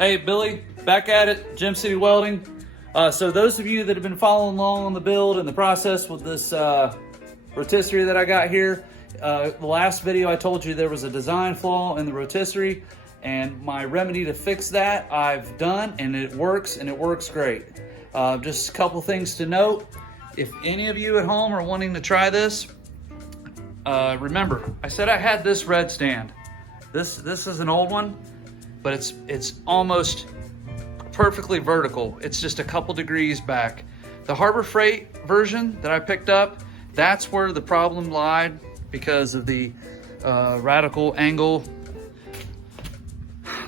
Hey, Billy, back at it, Gem City Welding. So those of you that have been following along on the build and the process with this rotisserie that I got here, the last video I told you there was a design flaw in the rotisserie, and my remedy to fix that I've done, and it works great. Just a couple things to note. If any of you at home are wanting to try this, remember, I said I had this red stand. This is an old one, but it's almost perfectly vertical. It's just a couple degrees back. The Harbor Freight version that I picked up, that's where the problem lied because of the radical angle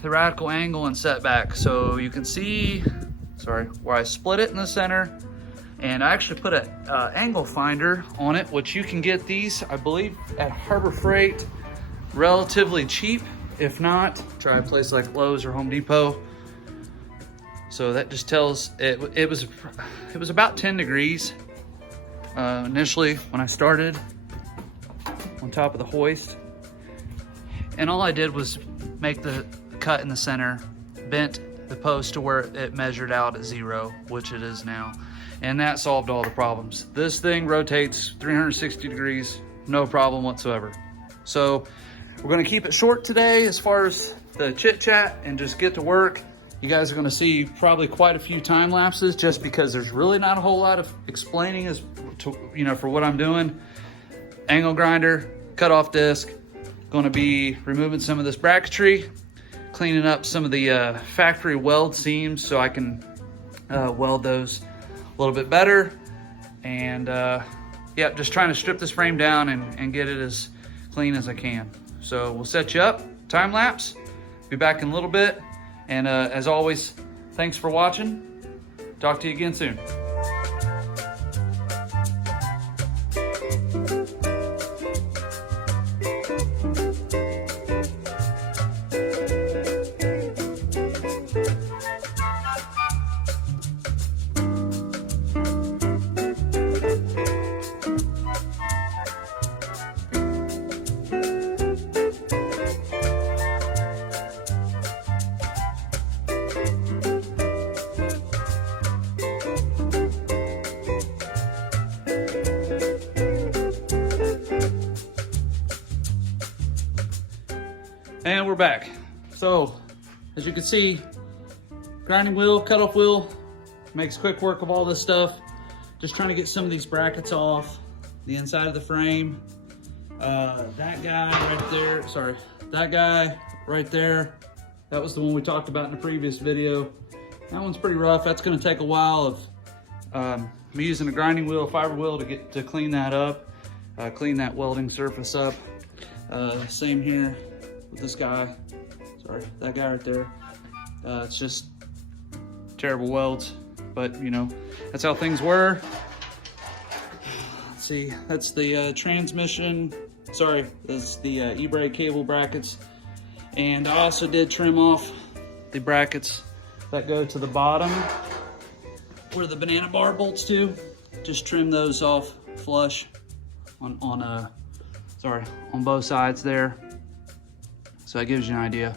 and setback. So you can see, where I split it in the center, and I actually put an angle finder on it, which you can get these, I believe, at Harbor Freight relatively cheap. If not, try a place like Lowe's or Home Depot. So that just tells it was about 10 degrees initially when I started on top of the hoist, and all I did was make the cut in the center, bent the post to where it measured out at 0, which it is now, and that solved all the problems. This thing rotates 360 degrees, no problem whatsoever. So we're gonna keep it short today as far as the chit chat and just get to work. You guys are gonna see probably quite a few time lapses just because there's really not a whole lot of explaining as to, for what I'm doing. Angle grinder, cut off disc, gonna be removing some of this bracketry, cleaning up some of the factory weld seams so I can weld those a little bit better. And yeah, just trying to strip this frame down and get it as clean as I can. So we'll set you up, time lapse, be back in a little bit. And as always, thanks for watching. Talk to you again soon. And we're back. So, as you can see, grinding wheel, cutoff wheel, makes quick work of all this stuff. Just trying to get some of these brackets off the inside of the frame. That guy right there, that was the one we talked about in the previous video. That one's pretty rough. That's gonna take a while of me using a grinding wheel, fiber wheel to clean that up, clean that welding surface up. Same here with this guy, that guy right there. It's just terrible welds, but that's how things were. Let's see, that's the transmission, that's the e-brake cable brackets. And I also did trim off the brackets that go to the bottom where the banana bar bolts to. Just trim those off flush on both sides there. So that gives you an idea.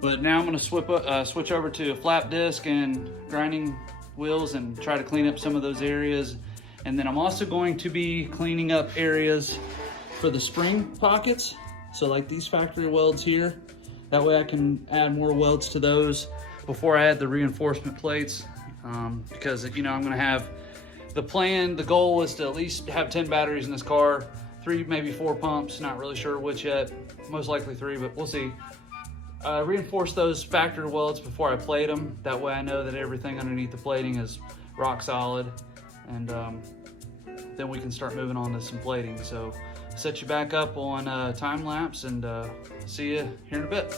But now I'm gonna switch over to a flap disc and grinding wheels and try to clean up some of those areas. And then I'm also going to be cleaning up areas for the spring pockets. So like these factory welds here. That way I can add more welds to those before I add the reinforcement plates. Because I'm gonna have the goal is to at least have 10 batteries in this car, 3, maybe 4 pumps, not really sure which yet. Most likely 3, but we'll see. Reinforce those factory welds before I plate them. That way I know that everything underneath the plating is rock solid, and then we can start moving on to some plating. So set you back up on time lapse, and see you here in a bit.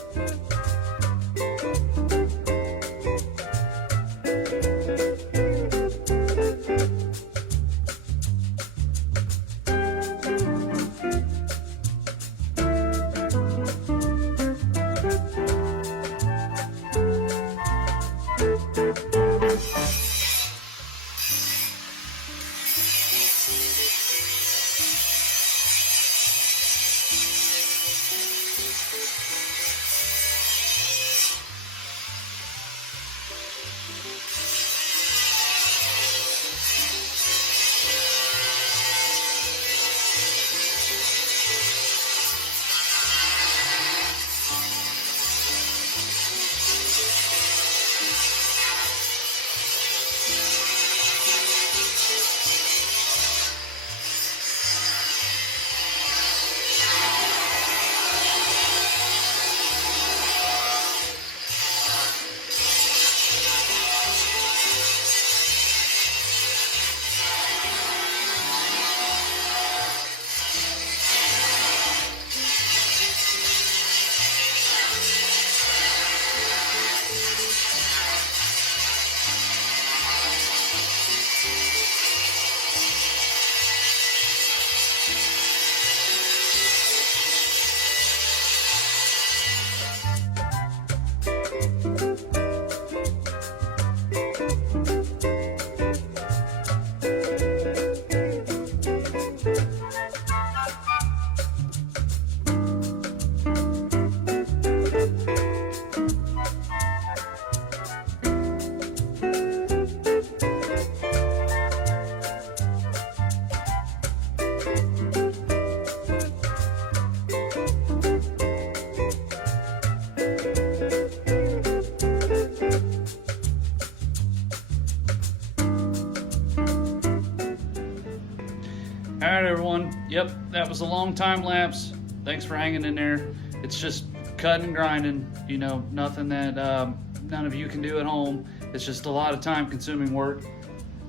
Yep, that was a long time lapse. Thanks for hanging in there. It's just cutting and grinding, you know, nothing that none of you can do at home. It's just a lot of time consuming work.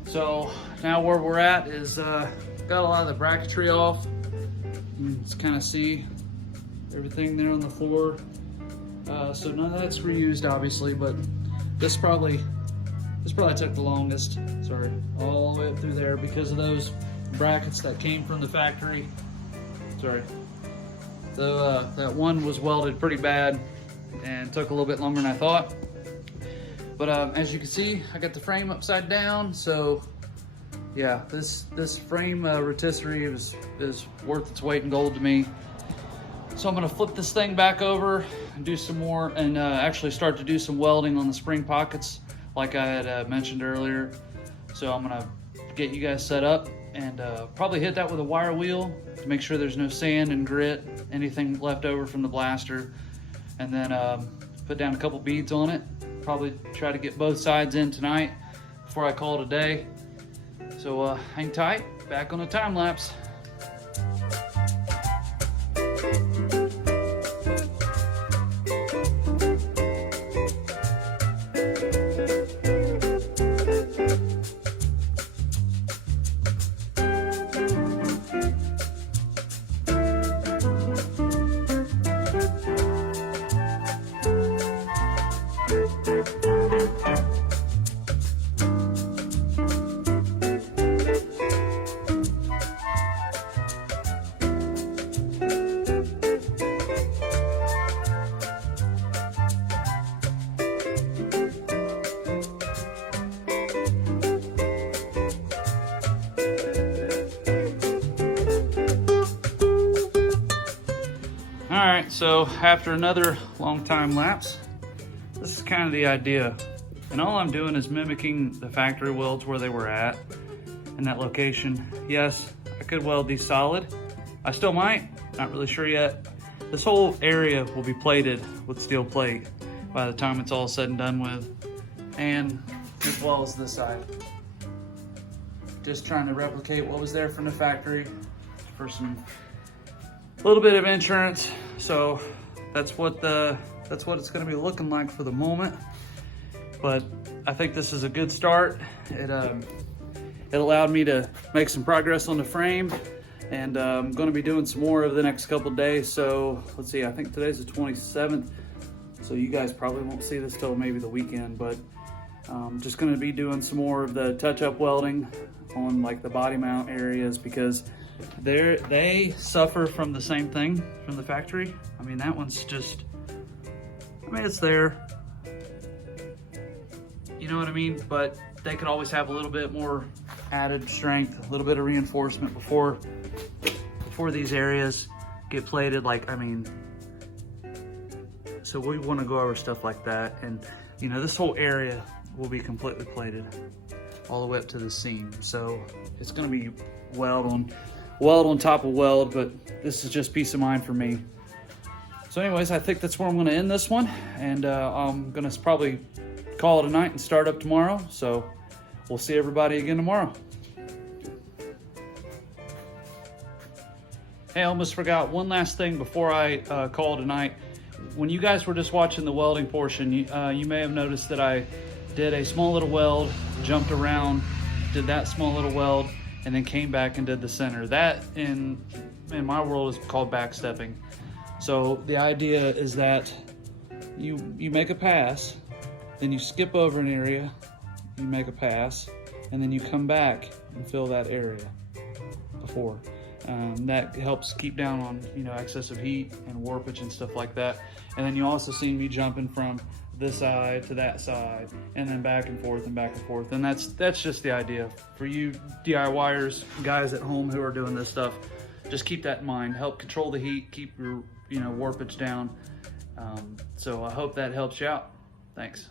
So now where we're at is got a lot of the bracketry off. You can just kind of see everything there on the floor. So none of that's reused obviously, but this probably took the longest. Sorry, all the way up through there because of those brackets that came from the factory. Sorry. So that one was welded pretty bad and took a little bit longer than I thought. But as you can see, I got the frame upside down. So yeah, this frame rotisserie is worth its weight in gold to me. So I'm gonna flip this thing back over and do some more, and actually start to do some welding on the spring pockets like I had mentioned earlier. So I'm gonna get you guys set up and probably hit that with a wire wheel to make sure there's no sand and grit, anything left over from the blaster. And then put down a couple beads on it. Probably try to get both sides in tonight before I call it a day. So hang tight, back on the time lapse. All right, so after another long time lapse, this is kind of the idea. And all I'm doing is mimicking the factory welds where they were at in that location. Yes, I could weld these solid. I still might, not really sure yet. This whole area will be plated with steel plate by the time it's all said and done with. And as well as this side. Just trying to replicate what was there from the factory for some little bit of insurance. So that's what it's going to be looking like for the moment. But I think this is a good start. It allowed me to make some progress on the frame, and I'm going to be doing some more over the next couple days. So let's see, I think today's the 27th, so you guys probably won't see this till maybe the weekend, but just going to be doing some more of the touch-up welding on like the body mount areas, because they suffer from the same thing from the factory. I mean, that one's just, I mean, it's there, you know what I mean? But they could always have a little bit more added strength, a little bit of reinforcement before these areas get plated. Like, I mean, so we want to go over stuff like that. And you know, this whole area will be completely plated all the way up to the seam. So it's going to be weld on top of weld, but this is just peace of mind for me. So anyways, I think that's where I'm going to end this one, and I'm going to probably call it a night and start up tomorrow. So we'll see everybody again tomorrow. Hey, I almost forgot one last thing before I call it a night. When you guys were just watching the welding portion, you may have noticed that I did a small little weld, jumped around, did that small little weld, and then came back and did the center. That in my world is called backstepping. So the idea is that you make a pass, then you skip over an area, you make a pass, and then you come back and fill that area before. That helps keep down on, you know, excessive heat and warpage and stuff like that. And then you also see me jumping from this side to that side, and then back and forth and back and forth. And that's just the idea for you DIYers, guys at home who are doing this stuff. Just keep that in mind. Help control the heat, keep your, you know, warpage down. So I hope that helps you out. Thanks.